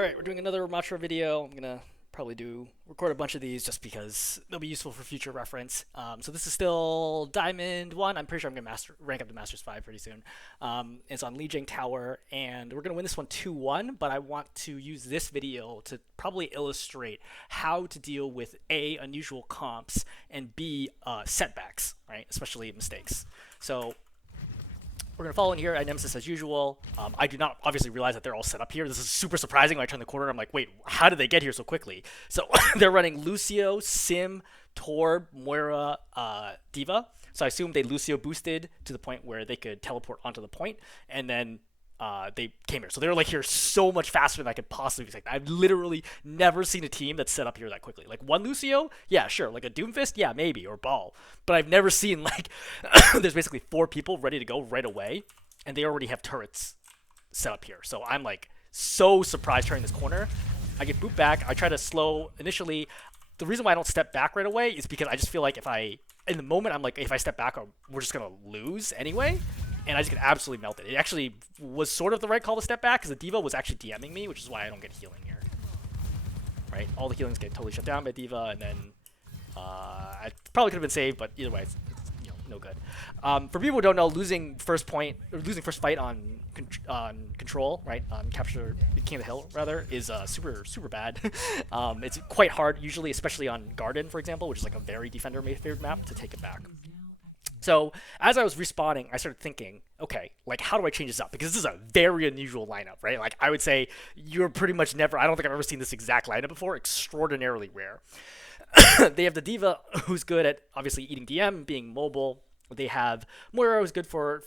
Alright, we're doing another Rammatra video. I'm gonna probably record a bunch of these just because they'll be useful for future reference. So this is still Diamond 1. I'm pretty sure I'm gonna rank up to Masters 5 pretty soon. It's on Lijiang Tower, and we're gonna win this one 2-1, but I want to use this video to probably illustrate how to deal with A, unusual comps, and B, setbacks, right? Especially mistakes. So we're going to follow in here at Nemesis as usual. I do not obviously realize that they're all set up here. This is super surprising when I turn the corner. I'm like, wait, how did they get here so quickly? So they're running Lucio, Sim, Torb, Moira, Diva. So I assume they Lucio boosted to the point where they could teleport onto the point, and then they came here. So they're like here so much faster than I could possibly expect. I've literally never seen a team that's set up here that quickly. Like one Lucio, yeah, sure. Like a Doomfist, yeah, maybe, or Ball. But I've never seen like there's basically 4 people ready to go right away, and they already have turrets set up here. So I'm like so surprised turning this corner. I get booped back. I try to slow initially. The reason why I don't step back right away is because I just feel like in the moment, I'm like, if I step back, we're just gonna lose anyway. And I just get absolutely melted. It actually was sort of the right call to step back because the Diva was actually DMing me, which is why I don't get healing here. Right? All the healings get totally shut down by Diva, and then I probably could have been saved, but either way, it's no good. For people who don't know, losing first fight on control, right? On capture King of the Hill rather, is super bad. It's quite hard usually, especially on Garden, for example, which is like a very defender favored map, to take it back. So as I was respawning, I started thinking, okay, like how do I change this up? Because this is a very unusual lineup, right? Like I would say you're pretty much never, I don't think I've ever seen this exact lineup before, extraordinarily rare. They have the Diva, who's good at obviously eating DM, being mobile. They have Moira, who's good for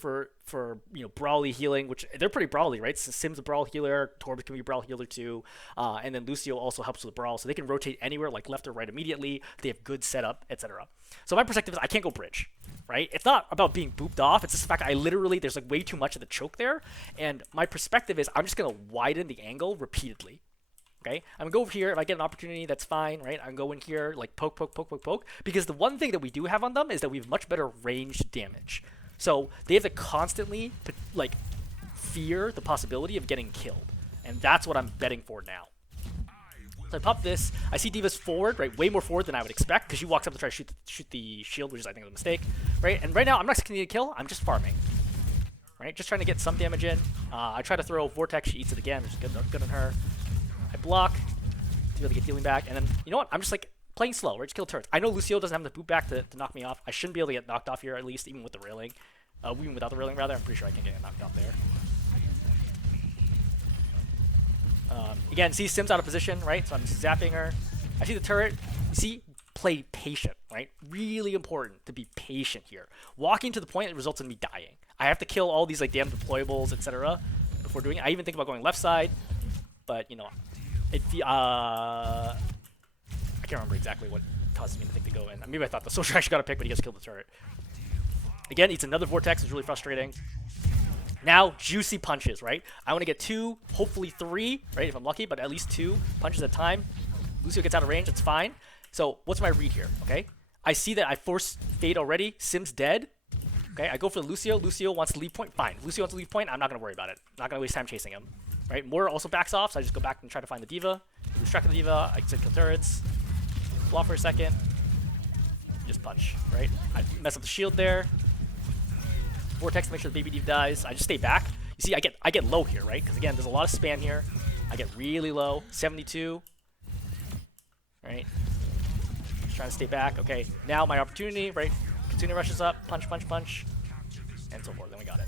brawly healing, which they're pretty brawly, right? So Sim's a brawl healer, Torb can be a brawl healer too, and then Lucio also helps with the brawl, so they can rotate anywhere, like left or right immediately. They have good setup, etc. So my perspective is I can't go bridge, right? It's not about being booped off. It's just the fact that there's like way too much of the choke there, and my perspective is I'm just gonna widen the angle repeatedly. Okay, I'm gonna go over here. If I get an opportunity, that's fine, right? I'm going here, like poke, because the one thing that we do have on them is that we have much better ranged damage. So they have to constantly like fear the possibility of getting killed, and that's what I'm betting for now. So I pop this. I see Diva's forward, right? Way more forward than I would expect, because she walks up to try to shoot the shield, which is I think a mistake, right? And right now I'm not expecting a kill. I'm just farming, right? Just trying to get some damage in. I try to throw Vortex. She eats it again, which is good on her. I block to be able to get healing back, and then you know what? I'm just like playing slow, right? Just kill turrets. I know Lucio doesn't have the boot back to knock me off. I shouldn't be able to get knocked off here, at least, even with the railing. Even without the railing, rather. I'm pretty sure I can get knocked off there. Again, see Sim's out of position, right? So I'm just zapping her. I see the turret. You see, play patient, right? Really important to be patient here. Walking to the point that results in me dying. I have to kill all these like damn deployables, etc. before doing it. I even think about going left side. But, you know, I can't remember exactly what causes me to think to go in. Maybe I thought the soldier actually got a pick, but he just killed the turret. Again, eats another Vortex. It's really frustrating. Now, juicy punches, right? I want to get 2, hopefully 3, right, if I'm lucky, but at least 2 punches at a time. Lucio gets out of range. It's fine. So what's my read here, okay? I see that I forced Fade already. Sim's dead. Okay, I go for Lucio. Lucio wants to leave point. Fine. Lucio wants to leave point. I'm not going to worry about it. Not going to waste time chasing him. Right, Moira also backs off, so I just go back and try to find the Diva. Lose track of the Diva. I can kill turrets. Block for a second. Just punch. Right, I mess up the shield there. Vortex to make sure the baby Diva dies. I just stay back. You see, I get low here, right? Because again, there's a lot of span here. I get really low. 72. Right. Just trying to stay back. Okay, now my opportunity. Right, Katsuna rushes up. Punch, and so forth. Then we got it.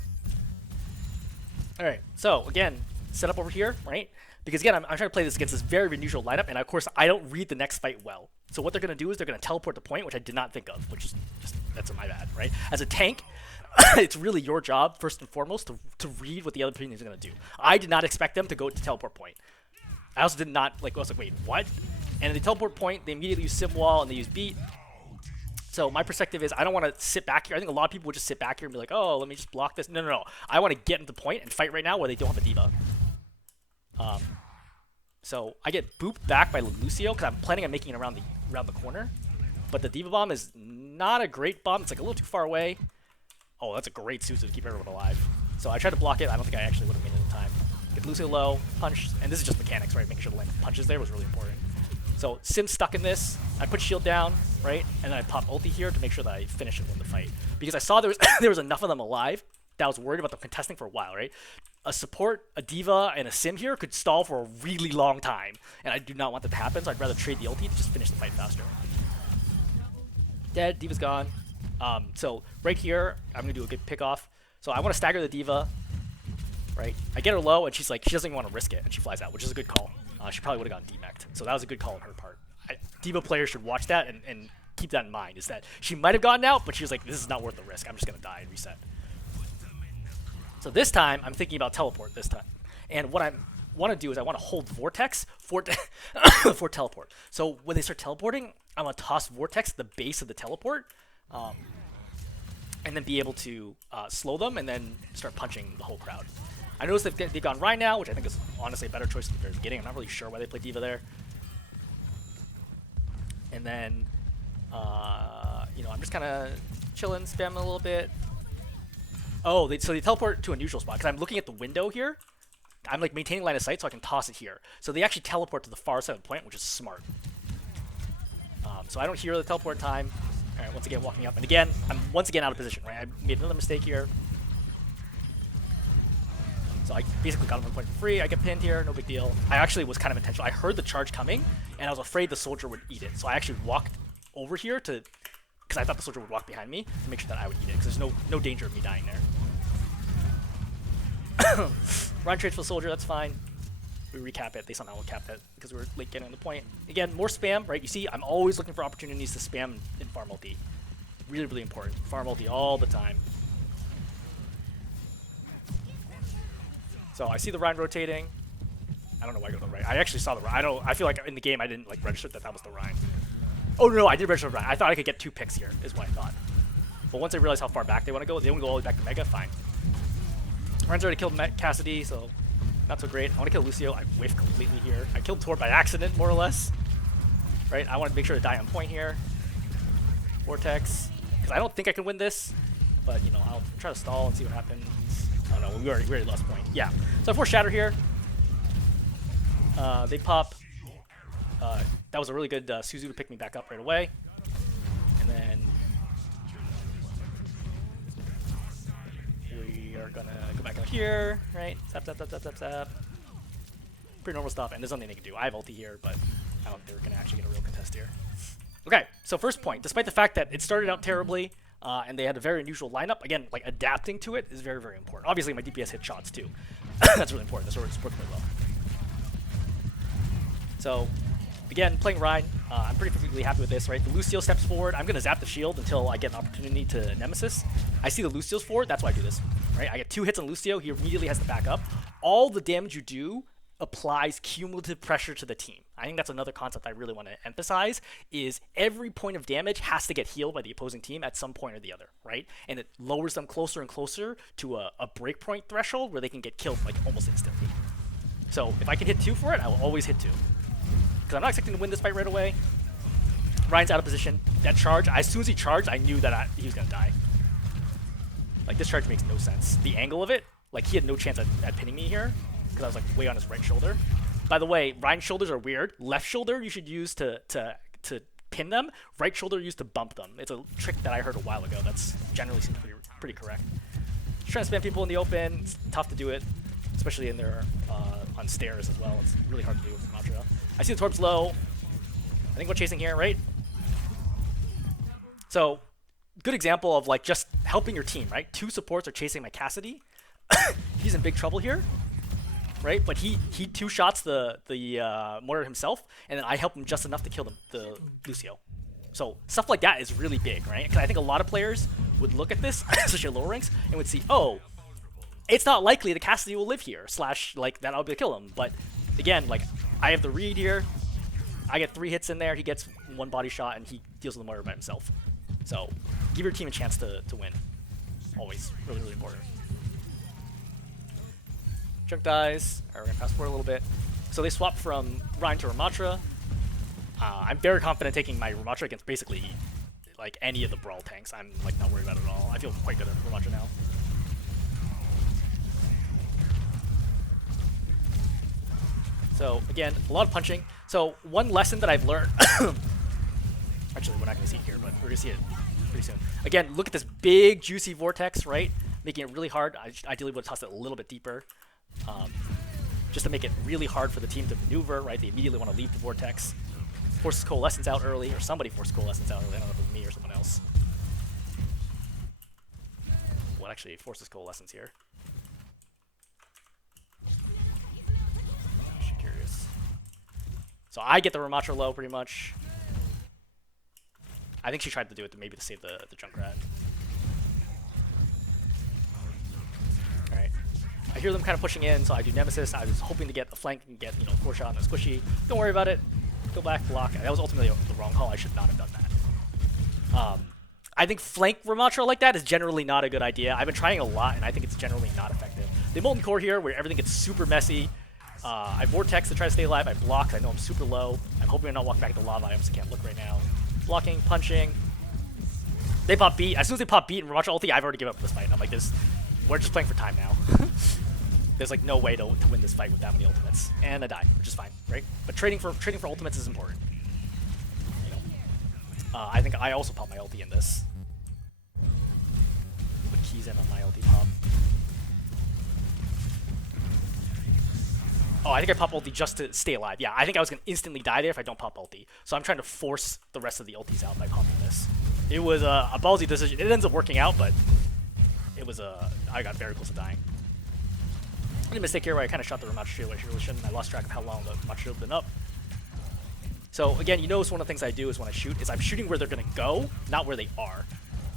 All right. So again, set up over here, right? Because again, I'm trying to play this against this very unusual lineup, and of course, I don't read the next fight well. So what they're going to do is they're going to teleport the point, which I did not think of, which is just, that's my bad, right? As a tank, it's really your job, first and foremost, to read what the other team is going to do. I did not expect them to go to teleport point. I also did not, I was like, wait, what? And they teleport point, they immediately use Sim Wall, and they use Beat. So my perspective is I don't want to sit back here. I think a lot of people would just sit back here and be like, oh, let me just block this. No. I want to get into point and fight right now where they don't have a Diva. So I get booped back by Lucio because I'm planning on making it around the corner. But the Diva bomb is not a great bomb. It's like a little too far away. Oh, that's a great Suzu to keep everyone alive. So I tried to block it. I don't think I actually would have made it in time. Get Lucio low, punch, and this is just mechanics, right? Making sure the land punches there was really important. So Sim's stuck in this. I put shield down, right? And then I pop ulti here to make sure that I finish and win the fight. Because I saw there was there was enough of them alive that I was worried about them contesting for a while, right? A support, a diva, and a sim here could stall for a really long time, and I do not want that to happen, so I'd rather trade the ulti to just finish the fight faster. Dead, diva's gone. So right here, I'm gonna do a good pick off. So I want to stagger the diva, right? I get her low, and she's like, she doesn't even want to risk it, and she flies out, which is a good call. She probably would have gotten demeched, so that was a good call on her part. Diva players should watch that and keep that in mind, is that she might have gotten out, but she was like, this is not worth the risk. I'm just gonna die and reset. So this time, I'm thinking about teleport this time. And what I want to do is I want to hold Vortex for teleport. So when they start teleporting, I'm going to toss Vortex to the base of the teleport, and then be able to slow them and then start punching the whole crowd. I noticed they've gone Rhine now, which I think is honestly a better choice at the very beginning. I'm not really sure why they play Diva there. And then, you know, I'm just kind of chilling, spamming a little bit. Oh, so they teleport to a neutral spot, because I'm looking at the window here. I'm like maintaining line of sight so I can toss it here. So they actually teleport to the far side of the point, which is smart. So I don't hear the teleport time. All right, once again, walking up. And again, I'm once again out of position, right? I made another mistake here. So I basically got him 1 point for free. I get pinned here, no big deal. I actually was kind of intentional. I heard the charge coming, and I was afraid the soldier would eat it. So I actually walked over here to, because I thought the soldier would walk behind me to make sure that I would eat it, because there's no danger of me dying there. Run trades for the soldier, that's fine. We recap it. They somehow will cap it because we're late getting on the point. Again, more spam, right? You see, I'm always looking for opportunities to spam in farm ulti. Really, really important. Farm ulti all the time. So I see the Rhine rotating. I don't know why I go to the right. I actually saw the Rhine. I feel like in the game I didn't like register that was the Rhine. Oh no, I did register the Rhine. I thought I could get 2 picks here, is what I thought. But once I realized how far back they want to go all the way back to Mega, fine. Rhine's already killed Cassidy, so not so great. I want to kill Lucio. I whiffed completely here. I killed Torb by accident, more or less. Right? I want to make sure to die on point here. Vortex. Because I don't think I can win this. But, you know, I'll try to stall and see what happens. Oh no, we already lost point. Yeah. So I force Shatter here. They pop. That was a really good Suzu to pick me back up right away. And then we are gonna go back out here, right? Zap, zap, zap, zap, zap, zap. Pretty normal stuff, and there's nothing they can do. I have ulti here, but I don't think they're gonna actually get a real contest here. Okay, so first point. Despite the fact that it started out terribly, and they had a very unusual lineup, again, like adapting to it is very, very important. Obviously, my DPS hit shots too. That's really important. That's where it supports me well. So, again, playing Rhine, I'm pretty perfectly happy with this, right? The Lucio steps forward. I'm going to zap the shield until I get an opportunity to Nemesis. I see the Lucio's forward. That's why I do this, right? I get 2 hits on Lucio. He immediately has to back up. All the damage you do applies cumulative pressure to the team. I think that's another concept I really want to emphasize, is every point of damage has to get healed by the opposing team at some point or the other, right? And it lowers them closer and closer to a breakpoint threshold where they can get killed like almost instantly. So if I can hit 2 for it, I will always hit 2. Because I'm not expecting to win this fight right away. Ryan's out of position. That charge, as soon as he charged, I knew that he was going to die. Like, this charge makes no sense. The angle of it, like, he had no chance at pinning me here, because I was, like, way on his right shoulder. By the way, Ryan's shoulders are weird. Left shoulder you should use to pin them. Right shoulder used to bump them. It's a trick that I heard a while ago that's generally seems pretty correct. Just trying to spam people in the open. It's tough to do it, especially in their on stairs as well. It's really hard to do with Rammatra. I see the Torb's low. I think we're chasing here, right? So, good example of like just helping your team, right? 2 supports are chasing my Cassidy. He's in big trouble here, right? But he 2 shots the mortar himself, and then I help him just enough to kill the Lucio. So stuff like that is really big, right? Because I think a lot of players would look at this, especially at lower ranks, and would see, oh, it's not likely the Cassidy will live here, / like that I'll be able to kill him. But again, like I have the read here. I get 3 hits in there. He gets 1 body shot, and he deals with the mortar by himself. So give your team a chance to win. Always really, really important. Junk dies. Alright, we're gonna fast forward a little bit. So they swapped from Rhine to Rammatra. I'm very confident taking my Rammatra against basically like any of the brawl tanks. I'm like not worried about it at all. I feel quite good at Rammatra now. So again, a lot of punching. So one lesson that I've learned, actually we're not gonna see it here, but we're gonna see it pretty soon. Again, look at this big juicy vortex, right? Making it really hard. I ideally would have tossed it a little bit deeper, just to make it really hard for the team to maneuver, right? They immediately want to leave the vortex. Forces Coalescence out early, or somebody forced Coalescence out early. I don't know if it was me or someone else. What actually forces Coalescence here? I'm curious. So I get the Rammatra low pretty much. I think she tried to do it to maybe to save the Junkrat. Alright. I hear them kind of pushing in, so I do Nemesis. I was hoping to get a flank and get, you know, 4-shot on a squishy. Don't worry about it. Go back, block. That was ultimately the wrong call. I should not have done that. I think flank Rammatra like that is generally not a good idea. I've been trying a lot, and I think it's generally not effective. The Molten Core here, where everything gets super messy. I Vortex to try to stay alive. I block. I know I'm super low. I'm hoping to not walk back to lava. I almost can't look right now. Blocking, punching. They pop beat. As soon as they pop beat and Rammatra ulti, I've already given up this fight. I'm like, we're just playing for time now. There's like no way to win this fight with that many ultimates. And I die, which is fine, right? But trading for ultimates is important. You know. I think I also pop my ulti in this. Put keys in on my ulti pop. Oh, I think I pop ulti just to stay alive. Yeah, I think I was gonna instantly die there if I don't pop ulti. So I'm trying to force the rest of the ultis out by popping this. It was a ballsy decision. It ends up working out, but it was I got very close to dying. I made a mistake here where I kind of shot the Rammatra shield where I really shouldn't. I lost track of how long the Rammatra shield had been up. So again, you notice one of the things I do is when I shoot is I'm shooting where they're going to go, not where they are.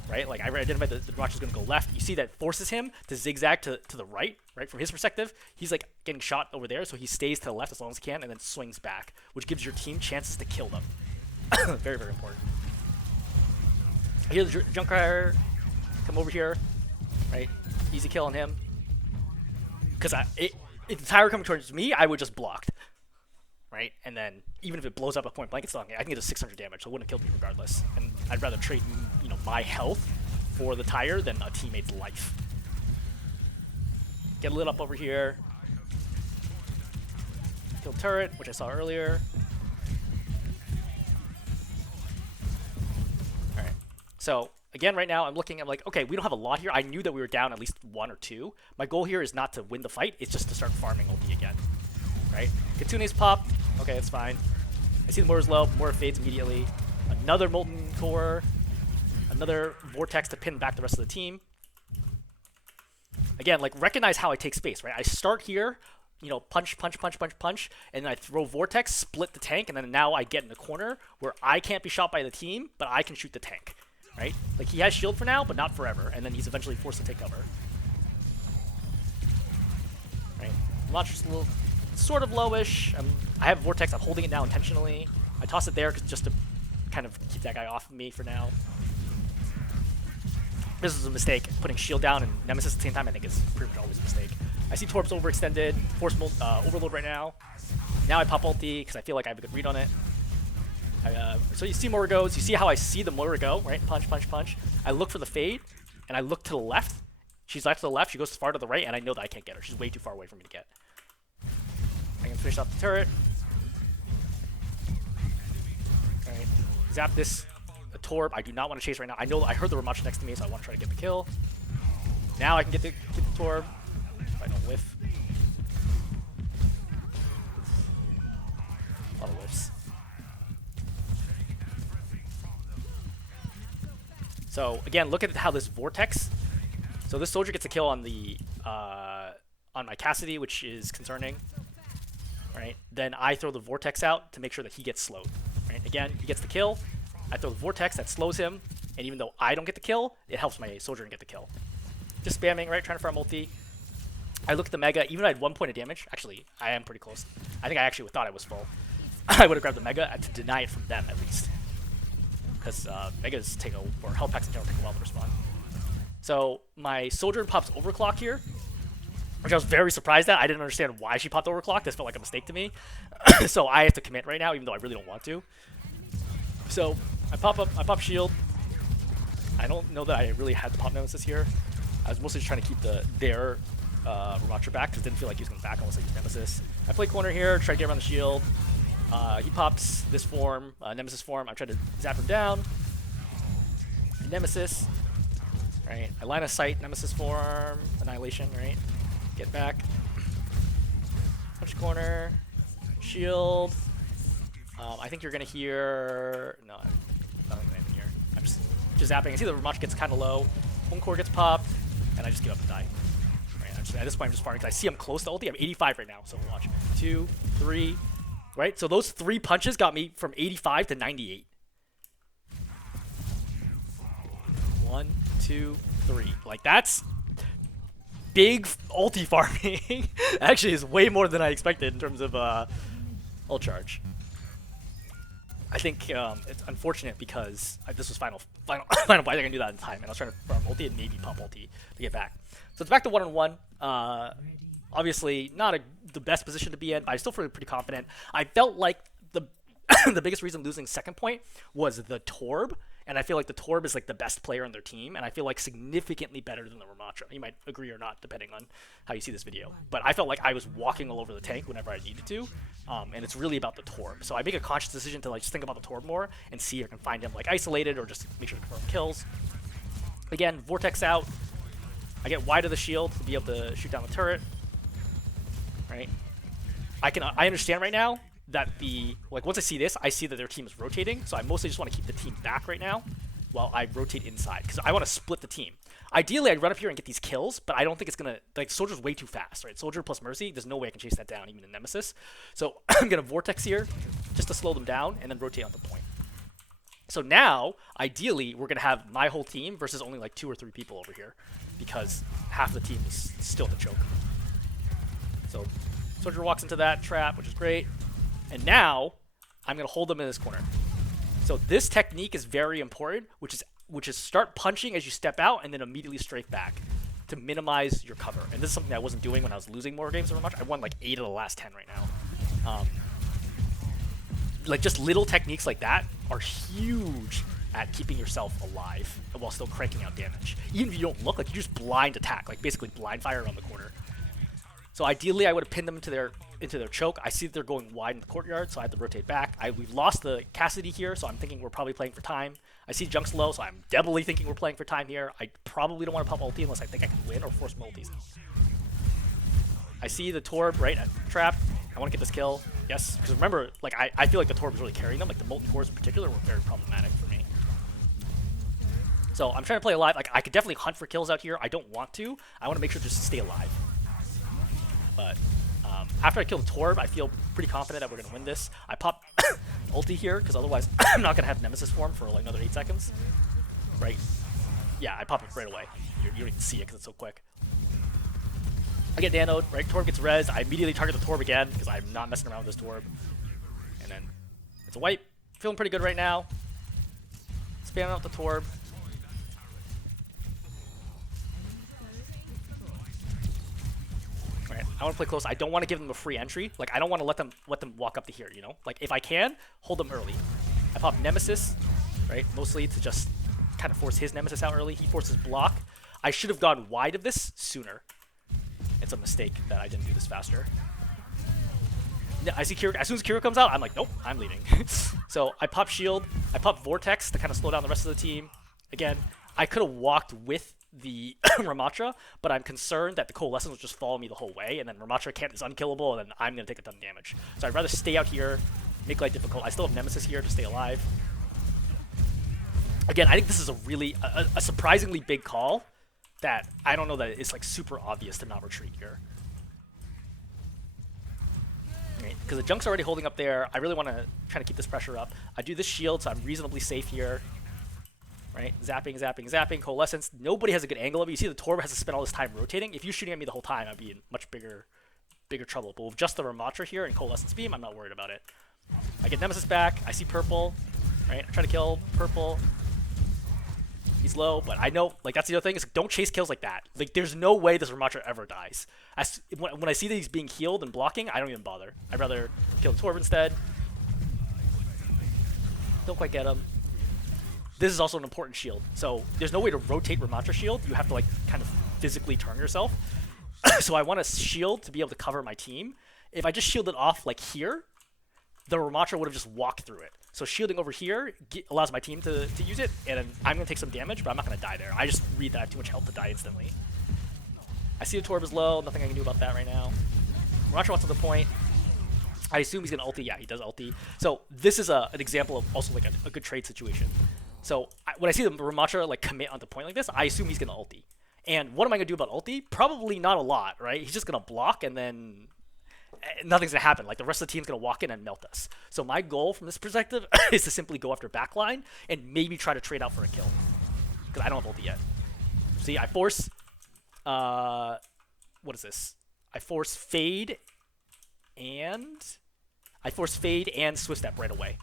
Right? Like I identified that the Rammatra is going to go left. You see that forces him to zigzag to the right, right? From his perspective, he's like getting shot over there, so he stays to the left as long as he can and then swings back, which gives your team chances to kill them. Very, very important. I hear the Junkrat come over here, right? Easy kill on him. Because if the tower coming towards me, I would just blocked, right? And then even if it blows up at point blank, it's not. I think it does 600 damage, so it wouldn't have killed me regardless. And I'd rather trade, you know, my health for the tire than a teammate's life. Get lit up over here. Kill turret, which I saw earlier. All right. So. Again, right now, I'm like, okay, we don't have a lot here. I knew that we were down at least 1 or 2. My goal here is not to win the fight. It's just to start farming ulti again, right? Kitsune's pop. Okay, it's fine. I see the Moira's low. Moira fades immediately. Another Molten Core. Another Vortex to pin back the rest of the team. Again, like, recognize how I take space, right? I start here, you know, punch, punch, punch, punch, punch, and then I throw Vortex, split the tank, and then now I get in the corner where I can't be shot by the team, but I can shoot the tank. Right? Like, he has shield for now, but not forever, and then he's eventually forced to take cover. Right? Rammatra's a little, sort of lowish. I have Vortex, I'm holding it now intentionally. I toss it there just to kind of keep that guy off of me for now. This is a mistake. Putting shield down and Nemesis at the same time, I think, is pretty much always a mistake. I see Torb's overextended, force overload right now. Now I pop ulti, because I feel like I have a good read on it. So you see Moira goes, you see how I see the Moira go, right? Punch, punch, punch. I look for the fade, and I look to the left. She's left to the left, she goes far to the right, and I know that I can't get her. She's way too far away for me to get. I can finish off the turret. Alright. Zap this Torb. I do not want to chase right now. I heard the Rammatra next to me, so I want to try to get the kill. Now I can get the Torb. If I don't whiff. A lot of whiffs. So again, look at how this Vortex. So this soldier gets a kill on the on my Cassidy, which is concerning. Right? Then I throw the Vortex out to make sure that he gets slowed. Right? Again, he gets the kill. I throw the Vortex that slows him, and even though I don't get the kill, it helps my soldier get the kill. Just spamming, right? Trying to farm ulti. I look at the Mega. Even if I had 1 point of damage, actually, I am pretty close. I think I actually thought I was full. I would have grabbed the Mega to deny it from them at least. Because Megas take or health packs in general take a while to respond. So my soldier pops overclock here, which I was very surprised at. I didn't understand why she popped overclock. This felt like a mistake to me. So I have to commit right now, even though I really don't want to. So I pop shield. I don't know that I really had to pop Nemesis here. I was mostly just trying to keep their Rammatra back because didn't feel like he was going to back unless I used Nemesis. I play corner here, try to get around the shield. He pops this form, Nemesis form. I try to zap him down. Nemesis. Right, I line of sight, Nemesis form, Annihilation, right? Get back. Punch corner. Shield. I think you're going to hear... No, I don't think anything here. I'm just zapping. I see the Rammatra gets kind of low. One core gets popped, and I just give up and die. Right, at this point, I'm just farming because I see I'm close to ulti. I'm 85 right now, so watch. 2, 3, right? So those 3 punches got me from 85 to 98. 1, 2, 3. Like, that's big ulti farming. Actually, is way more than I expected in terms of ult charge. I think it's unfortunate because this was final fight. I can do that in time, and I was trying to farm ulti and maybe pump ulti to get back. So it's back to 1-on-1. Obviously, not the best position to be in, but I still feel pretty confident. I felt like the the biggest reason losing second point was the Torb, and I feel like the Torb is like the best player on their team, and I feel like significantly better than the Rammatra. You might agree or not, depending on how you see this video. But I felt like I was walking all over the tank whenever I needed to, and it's really about the Torb. So I make a conscious decision to like just think about the Torb more and see if I can find him like isolated or just make sure to confirm kills. Again, Vortex out. I get wide of the shield to be able to shoot down the turret. Right? I understand right now that once I see this, I see that their team is rotating, so I mostly just want to keep the team back right now while I rotate inside, because I want to split the team. Ideally, I'd run up here and get these kills, but I don't think it's going to, like, Soldier's way too fast, right? Soldier plus Mercy, there's no way I can chase that down, even in Nemesis. So I'm going to Vortex here, just to slow them down, and then rotate on the point. So now, ideally, we're going to have my whole team versus only like 2 or 3 people over here, because half the team is still the choke. So Soldier walks into that trap, which is great. And now, I'm going to hold them in this corner. So this technique is very important, which is start punching as you step out and then immediately strafe back to minimize your cover. And this is something I wasn't doing when I was losing more games so much. I won like 8 of the last 10 right now. Like just little techniques like that are huge at keeping yourself alive while still cranking out damage. Even if you don't look, like you just blind attack, like basically blind fire around the corner. So ideally, I would have pinned them into their choke. I see that they're going wide in the courtyard, so I had to rotate back. We've lost the Cassidy here, so I'm thinking we're probably playing for time. I see Junk's low, so I'm doubly thinking we're playing for time here. I probably don't want to pop ulti unless I think I can win or force multis. I see the Torb right at trap. I want to get this kill. Yes, because remember, like I feel like the Torb is really carrying them. Like the Molten Cores in particular were very problematic for me. So I'm trying to play alive. Like I could definitely hunt for kills out here. I don't want to. I want to make sure just to stay alive. But after I kill the Torb, I feel pretty confident that we're going to win this. I pop ulti here, because otherwise I'm not going to have Nemesis form for like another 8 seconds. Right? Yeah, I pop it right away. You don't even see it because it's so quick. I get nanoed, right? Torb gets res. I immediately target the Torb again, because I'm not messing around with this Torb. And then it's a wipe. Feeling pretty good right now. Spamming out the Torb. I want to play close. I don't want to give them a free entry. Like I don't want to let them walk up to here, you know? Like if I can, hold them early. I pop Nemesis, right? Mostly to just kind of force his Nemesis out early. He forces block. I should have gone wide of this sooner. It's a mistake that I didn't do this faster. I see Kira. As soon as Kira comes out, I'm like, nope, I'm leaving. So I pop shield. I pop Vortex to kind of slow down the rest of the team. Again, I could have walked with the Rammatra, but I'm concerned that the Coalescence will just follow me the whole way, and then Rammatra is unkillable, and then I'm going to take a ton of damage. So I'd rather stay out here, make life difficult. I still have Nemesis here to stay alive. Again, I think this is a really, a surprisingly big call that I don't know that it's like super obvious to not retreat here. Because the Junk's already holding up there. I really want to try to keep this pressure up. I do this shield, so I'm reasonably safe here. Right? Zapping, zapping, zapping. Coalescence. Nobody has a good angle of it. You see the Torb has to spend all this time rotating. If you're shooting at me the whole time, I'd be in much bigger trouble. But with just the Rammatra here and Coalescence Beam, I'm not worried about it. I get Nemesis back. I see purple. Right? I try to kill purple. He's low, but I know, like, that's the other thing, is don't chase kills like that. Like, there's no way this Rammatra ever dies. When I see that he's being healed and blocking, I don't even bother. I'd rather kill Torb instead. Don't quite get him. This is also an important shield. So there's no way to rotate Rammatra shield. You have to like kind of physically turn yourself. So I want a shield to be able to cover my team. If I just shielded off like here, the Rammatra would have just walked through it. So shielding over here allows my team to use it, and then I'm going to take some damage, but I'm not going to die there. I just read that I have too much health to die instantly. I see the Torb is low, nothing I can do about that right now. Rammatra wants to the point. I assume he's going to ulti. Yeah, he does ulti. So this is an example of also like a good trade situation. So when I see the Rammatra like commit onto point like this, I assume he's going to ulti. And what am I going to do about ulti? Probably not a lot, right? He's just going to block and then nothing's going to happen. Like the rest of the team's going to walk in and melt us. So my goal from this perspective is to simply go after backline and maybe try to trade out for a kill. Because I don't have ulti yet. See, I force... what is this? I force fade and... I force fade and Swift Step right away.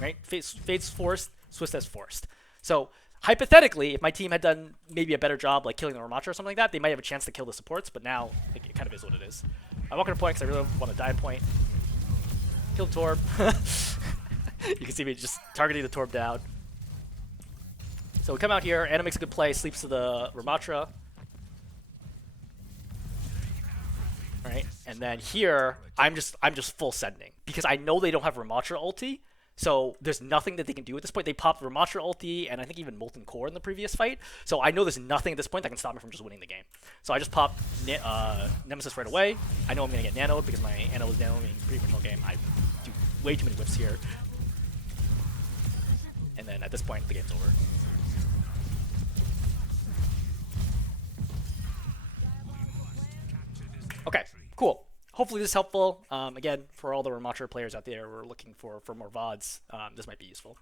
Right? Fade's forced, Swift Step's forced. So... hypothetically, if my team had done maybe a better job, like killing the Rammatra or something like that, they might have a chance to kill the supports, but now it kind of is what it is. I walk into point because I really want to die in point. Kill the Torb. You can see me just targeting the Torb down. So we come out here, Anna makes a good play, sleeps to the Rammatra. Alright, and then here, I'm just full sending. Because I know they don't have Rammatra ulti. So there's nothing that they can do at this point. They popped Rammatra ulti and I think even Molten Core in the previous fight. So I know there's nothing at this point that can stop me from just winning the game. So I just pop Nemesis right away. I know I'm going to get nanoed because my Ana was nanoing pretty much all game. I do way too many whiffs here. And then at this point, the game's over. Okay, cool. Hopefully this is helpful. Again, for all the Rammatra players out there who are looking for more VODs, this might be useful.